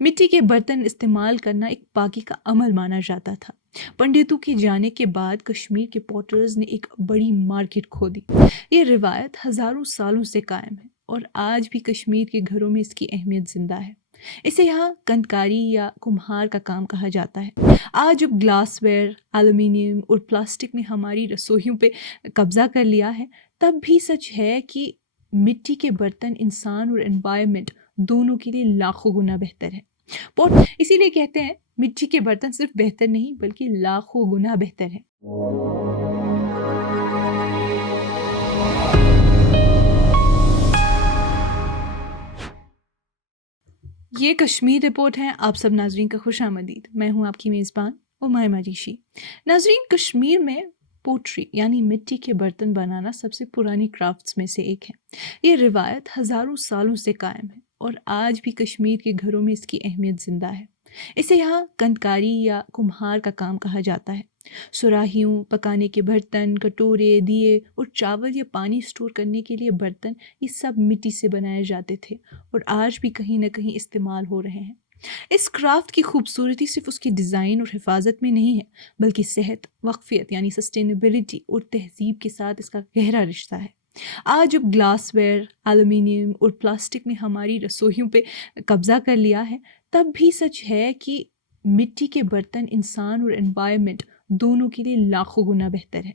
मिट्टी के बर्तन इस्तेमाल करना एक पाकी का अमल माना जाता था। पंडितों के जाने के बाद कश्मीर के पॉटर्स ने एक बड़ी मार्केट खो दी। ये रिवायत हजारों सालों से कायम है और आज भी कश्मीर के घरों में इसकी अहमियत जिंदा है। इसे यहाँ कंदकारी या कुम्हार का काम कहा जाता है। आज जब ग्लासवेयर, एल्युमिनियम और प्लास्टिक ने हमारी रसोइयों पे कब्जा कर लिया है, तब भी सच है कि मिट्टी के बर्तन इंसान और एनवायरनमेंट दोनों के लिए लाखों गुना बेहतर है। पॉट इसीलिए कहते हैं मिट्टी के बर्तन सिर्फ बेहतर नहीं बल्कि लाखों गुना बेहतर है। ये कश्मीर रिपोर्ट है। आप सब नाजरीन का खुश आमदीद। मैं हूँ आपकी मेज़बान उमायमा ऋषि। नाजरीन, कश्मीर में पोट्री यानी मिट्टी के बर्तन बनाना सबसे पुरानी क्राफ्ट्स में से एक है। ये रिवायत हज़ारों सालों से कायम है और आज भी कश्मीर के घरों में इसकी अहमियत ज़िंदा है। इसे यहाँ कंदकारी या कुम्हार का काम कहा जाता है। सुराहियों, पकाने के बर्तन, कटोरे, दिए और चावल या पानी स्टोर करने के लिए बर्तन, ये सब मिट्टी से बनाए जाते थे और आज भी कहीं ना कहीं इस्तेमाल हो रहे हैं। इस क्राफ्ट की खूबसूरती सिर्फ उसकी डिज़ाइन और हिफाजत में नहीं है बल्कि सेहत, वक्फियत यानी सस्टेनेबिलिटी और तहजीब के साथ इसका गहरा रिश्ता है। आज जब ग्लासवेयर, एल्युमिनियम और प्लास्टिक ने हमारी रसोइयों पे कब्जा कर लिया है, तब भी सच है कि मिट्टी के बर्तन इंसान और एनवायरनमेंट दोनों के लिए लाखों गुना बेहतर है।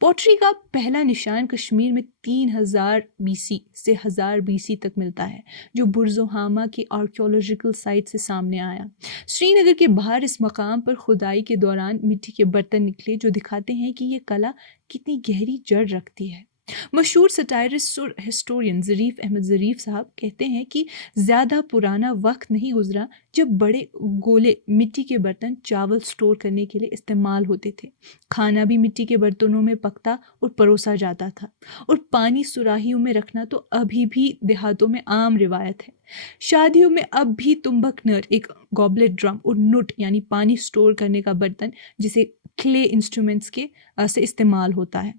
पॉटरी का पहला निशान कश्मीर में 3000 BC से 1000 BC तक मिलता है, जो बुर्ज़ोहामा की आर्कियोलॉजिकल साइट से सामने आया। श्रीनगर के बाहर इस मकाम पर खुदाई के दौरान मिट्टी के बर्तन निकले जो दिखाते हैं कि ये कला कितनी गहरी जड़ रखती है। मशहूर सटायरिस्ट और हिस्टोरियन ज़रीफ़ अहमद ज़रीफ़ साहब कहते हैं कि ज़्यादा पुराना वक्त नहीं गुजरा जब बड़े गोले मिट्टी के बर्तन चावल स्टोर करने के लिए इस्तेमाल होते थे। खाना भी मिट्टी के बर्तनों में पकता और परोसा जाता था और पानी सुराहियों में रखना तो अभी भी देहातों में आम रिवायत है। शादियों में अब भी तुम्बकनर, एक गॉबलेट ड्रम, और नुट यानी पानी स्टोर करने का बर्तन जिसे क्ले इंस्ट्रूमेंट्स के से इस्तेमाल होता है।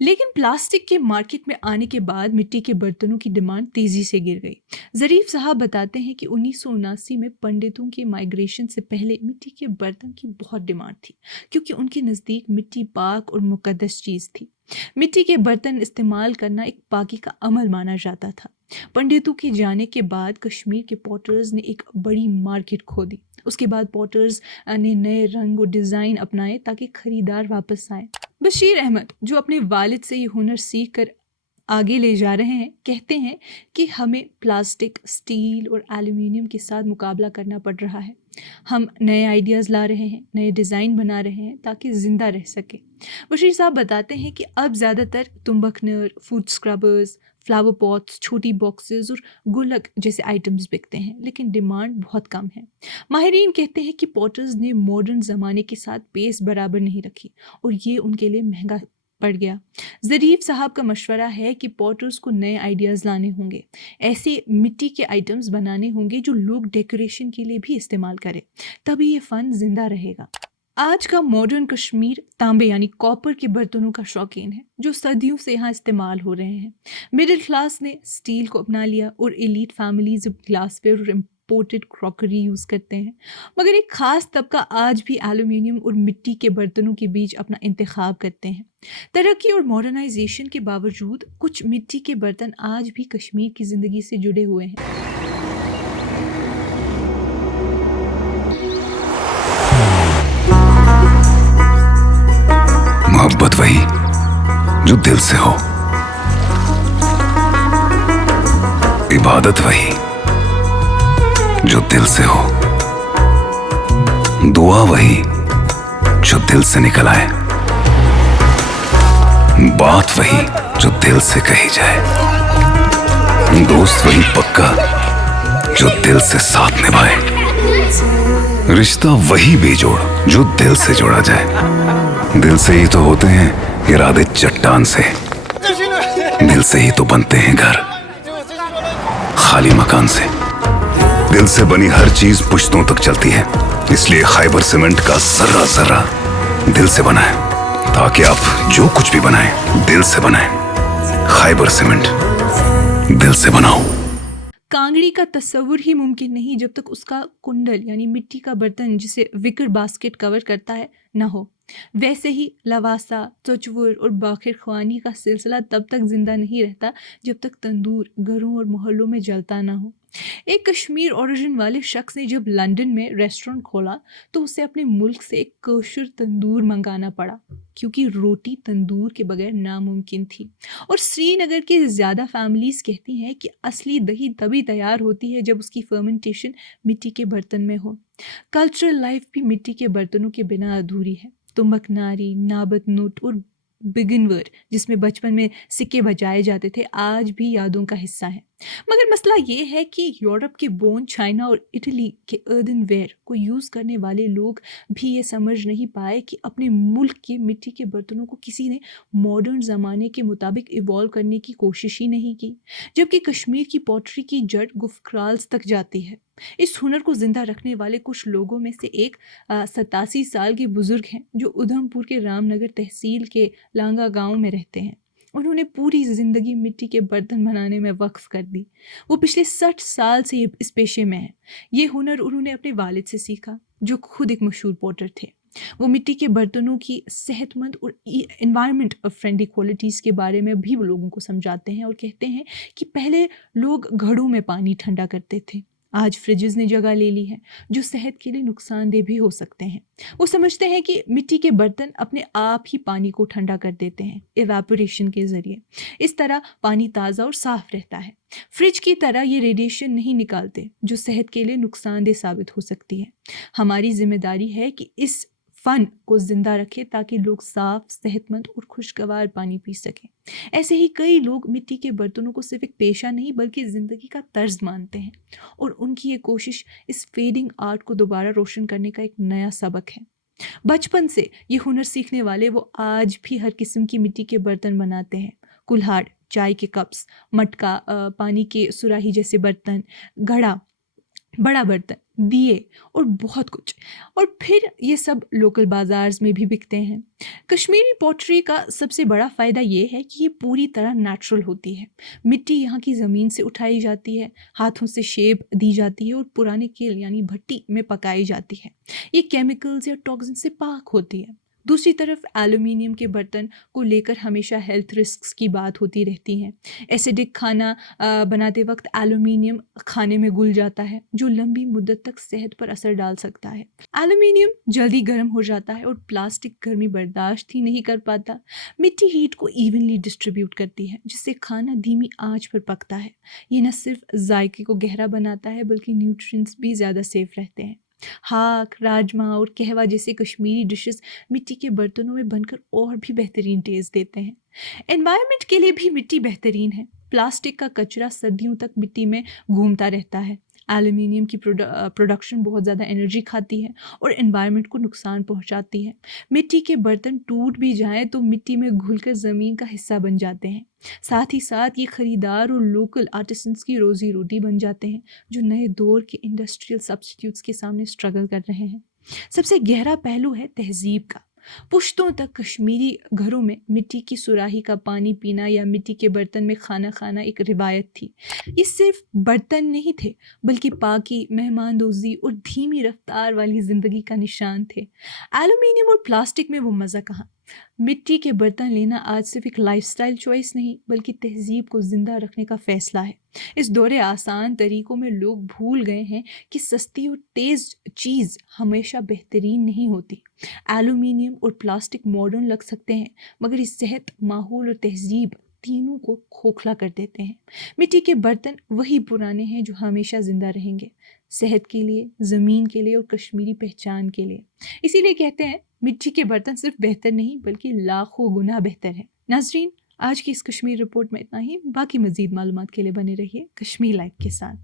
लेकिन प्लास्टिक के मार्केट में आने के बाद मिट्टी के बर्तनों की डिमांड तेज़ी से गिर गई। ज़रीफ़ साहब बताते हैं कि 1979 में पंडितों के माइग्रेशन से पहले मिट्टी के बर्तन की बहुत डिमांड थी क्योंकि उनके नज़दीक मिट्टी पाक और मुक़द्दस चीज़ थी। मिट्टी के बर्तन इस्तेमाल करना एक पाकी का अमल माना जाता था। पंडितों के जाने के बाद कश्मीर के पॉटर्स ने एक बड़ी मार्केट खो दी। उसके बाद पॉटर्स ने नए रंग और डिज़ाइन अपनाए ताकि ख़रीदार वापस आए। बशीर अहमद, जो अपने वालिद से ये हुनर सीख कर आगे ले जा रहे हैं, कहते हैं कि हमें प्लास्टिक, स्टील और एल्युमिनियम के साथ मुकाबला करना पड़ रहा है। हम नए आइडियाज़ ला रहे हैं, नए डिज़ाइन बना रहे हैं ताकि ज़िंदा रह सके। बशीर साहब बताते हैं कि अब ज़्यादातर तुम्बकनर, फूड स्क्रबर्स, फ्लावर पॉट्स, छोटी बॉक्सेस और गुल्लक जैसे आइटम्स बिकते हैं, लेकिन डिमांड बहुत कम है। माहिरीन कहते हैं कि पॉटर्स ने मॉडर्न ज़माने के साथ पेस बराबर नहीं रखी और ये उनके लिए महंगा पड़ गया। ज़रीफ़ साहब का मशवरा है कि पॉटर्स को नए आइडियाज़ लाने होंगे, ऐसे मिट्टी के आइटम्स बनाने होंगे जो लोग डेकोरेशन के लिए भी इस्तेमाल करें, तभी ये फ़न ज़िंदा रहेगा। आज का मॉडर्न कश्मीर तांबे यानी कॉपर के बर्तनों का शौकीन है जो सदियों से यहाँ इस्तेमाल हो रहे हैं। मिडिल क्लास ने स्टील को अपना लिया और एलीट फैमिलीज ग्लासवेयर और इम्पोर्टेड क्रॉकरी यूज़ करते हैं, मगर एक ख़ास तबका आज भी एल्युमिनियम और मिट्टी के बर्तनों के बीच अपना इंतखाब करते हैं। तरक्की और मॉडर्नाइजेशन के बावजूद कुछ मिट्टी के बर्तन आज भी कश्मीर की ज़िंदगी से जुड़े हुए हैं। मोहब्बत वही जो दिल से हो, इबादत वही जो दिल से हो, दुआ वही जो दिल से निकल आए, बात वही जो दिल से कही जाए, दोस्त वही पक्का जो दिल से साथ निभाए, रिश्ता वही बेजोड़ जो दिल से जोड़ा जाए। दिल से ही तो होते हैं इरादे चट्टान से, दिल से ही तो बनते हैं घर खाली मकान से। दिल से बनी हर चीज पुश्तों तक चलती है, इसलिए खैबर सीमेंट का जर्रा जर्रा दिल से बना है ताकि आप जो कुछ भी बनाएं दिल से बनाएं। खैबर सीमेंट, दिल से बनाओ। कांगड़ी का तस्वुर ही मुमकिन नहीं जब तक उसका कुंडल यानी मिट्टी का बर्तन जिसे विकर बास्केट कवर करता है न हो। वैसे ही लवासा, तोचवुर और बाखिर ख्वानी का सिलसिला तब तक जिंदा नहीं रहता जब तक तंदूर घरों और मोहल्लों में जलता ना हो। एक कश्मीर ओरिजिन वाले शख्स ने जब लंदन में रेस्टोरेंट खोला तो उसे अपने मुल्क से एक कोशर तंदूर मंगाना पड़ा, क्योंकि रोटी तंदूर के बगैर नामुमकिन थी। और श्रीनगर के ज़्यादा फैमिलीज़ कहती हैं कि असली दही तभी तैयार होती है जब उसकी फर्मेंटेशन मिट्टी के बर्तन में हो। कल्चरल लाइफ भी मिट्टी के बर्तनों के बिना अधूरी है। तो मकनारी, नाबत नूट और बिगिनवर जिसमें बचपन में सिक्के बजाए जाते थे आज भी यादों का हिस्सा है। मगर मसला ये है कि यूरोप के बोन, चाइना और इटली के अर्दनवेयर को यूज़ करने वाले लोग भी ये समझ नहीं पाए कि अपने मुल्क के मिट्टी के बर्तनों को किसी ने मॉडर्न ज़माने के मुताबिक इवॉल्व करने की कोशिश ही नहीं की। जबकि कश्मीर की पॉटरी की जड़ गुफक्राल्स तक जाती है। इस हुनर को ज़िंदा रखने वाले कुछ लोगों में से एक 87 साल के बुज़ुर्ग हैं जो उधमपुर के रामनगर तहसील के लांगा गांव में रहते हैं। उन्होंने पूरी ज़िंदगी मिट्टी के बर्तन बनाने में वक्फ कर दी। वो पिछले 60 साल से इस पेशे में हैं। ये हुनर उन्होंने अपने वालिद से सीखा जो खुद एक मशहूर पॉटर थे। वो मिट्टी के बर्तनों की सेहतमंद और एनवायरनमेंट फ्रेंडली क्वालिटीज़ के बारे में भी वो लोगों को समझाते हैं और कहते हैं कि पहले लोग घड़ों में पानी ठंडा करते थे, आज फ्रिजेस ने जगह ले ली है जो सेहत के लिए नुकसानदेह भी हो सकते हैं। वो समझते हैं कि मिट्टी के बर्तन अपने आप ही पानी को ठंडा कर देते हैं एवापोरेशन के ज़रिए। इस तरह पानी ताज़ा और साफ़ रहता है। फ्रिज की तरह ये रेडिएशन नहीं निकालते जो सेहत के लिए नुकसानदेह साबित हो सकती है। हमारी जिम्मेदारी है कि इस फ़न को ज़िंदा रखें ताकि लोग साफ, सेहतमंद और खुशगवार पानी पी सकें। ऐसे ही कई लोग मिट्टी के बर्तनों को सिर्फ एक पेशा नहीं बल्कि ज़िंदगी का तर्ज मानते हैं और उनकी ये कोशिश इस फेडिंग आर्ट को दोबारा रोशन करने का एक नया सबक है। बचपन से ये हुनर सीखने वाले वो आज भी हर किस्म की मिट्टी के बर्तन बनाते हैं। कुल्हाड़, चाय के कप्स, मटका, पानी के सुराही जैसे बर्तन, घड़ा, बड़ा बर्तन, दिए और बहुत कुछ। और फिर ये सब लोकल बाज़ार में भी बिकते हैं। कश्मीरी पॉटरी का सबसे बड़ा फ़ायदा ये है कि ये पूरी तरह नेचुरल होती है। मिट्टी यहाँ की ज़मीन से उठाई जाती है, हाथों से शेप दी जाती है और पुराने केल यानी भट्टी में पकाई जाती है। ये केमिकल्स या टॉक्सिन से पाक होती है। दूसरी तरफ एल्यूमिनियम के बर्तन को लेकर हमेशा हेल्थ रिस्क्स की बात होती रहती हैं। एसिडिक खाना बनाते वक्त एल्यूमिनियम खाने में घुल जाता है जो लंबी मुद्दत तक सेहत पर असर डाल सकता है। एल्यूमिनियम जल्दी गर्म हो जाता है और प्लास्टिक गर्मी बर्दाश्त ही नहीं कर पाता। मिट्टी हीट को इवनली डिस्ट्रीब्यूट करती है जिससे खाना धीमी आंच पर पकता है। ये न सिर्फ जायके को गहरा बनाता है बल्कि न्यूट्रिएंट्स भी ज़्यादा सेफ रहते हैं। हाक, राजमा और कहवा जैसे कश्मीरी डिशेस मिट्टी के बर्तनों में बनकर और भी बेहतरीन टेस्ट देते हैं। एनवायरनमेंट के लिए भी मिट्टी बेहतरीन है। प्लास्टिक का कचरा सदियों तक मिट्टी में घूमता रहता है। एल्यूमिनियम की प्रोडक्शन बहुत ज़्यादा एनर्जी खाती है और एनवायरनमेंट को नुकसान पहुंचाती है। मिट्टी के बर्तन टूट भी जाएं तो मिट्टी में घुलकर ज़मीन का हिस्सा बन जाते हैं। साथ ही साथ ये ख़रीदार और लोकल आर्टिसंस की रोज़ी रोटी बन जाते हैं जो नए दौर के इंडस्ट्रियल सब्स्टिट्यूट्स के सामने स्ट्रगल कर रहे हैं। सबसे गहरा पहलू है तहजीब का। पुश्तों तक कश्मीरी घरों में मिट्टी की सुराही का पानी पीना या मिट्टी के बर्तन में खाना खाना एक रिवायत थी। ये सिर्फ बर्तन नहीं थे बल्कि पाकी, मेहमानदोज़ी और धीमी रफ्तार वाली ज़िंदगी का निशान थे। एल्यूमिनियम और प्लास्टिक में वो मज़ा कहाँ। मिट्टी के बर्तन लेना आज सिर्फ एक लाइफस्टाइल चॉइस नहीं बल्कि तहजीब को ज़िंदा रखने का फ़ैसला है। इस दौरे आसान तरीक़ों में लोग भूल गए हैं कि सस्ती और तेज़ चीज़ हमेशा बेहतरीन नहीं होती। एल्यूमिनियम और प्लास्टिक मॉडर्न लग सकते हैं मगर इस सेहत, माहौल और तहजीब तीनों को खोखला कर देते हैं। मिट्टी के बर्तन वही पुराने हैं जो हमेशा ज़िंदा रहेंगे, सेहत के लिए, ज़मीन के लिए और कश्मीरी पहचान के लिए। इसीलिए कहते हैं मिट्टी के बर्तन सिर्फ बेहतर नहीं बल्कि लाखों गुना बेहतर है। नाज़रीन, आज की इस कश्मीर रिपोर्ट में इतना ही। बाकी मज़ीद मालूमात के लिए बने रहिए कश्मीर लाइव के साथ।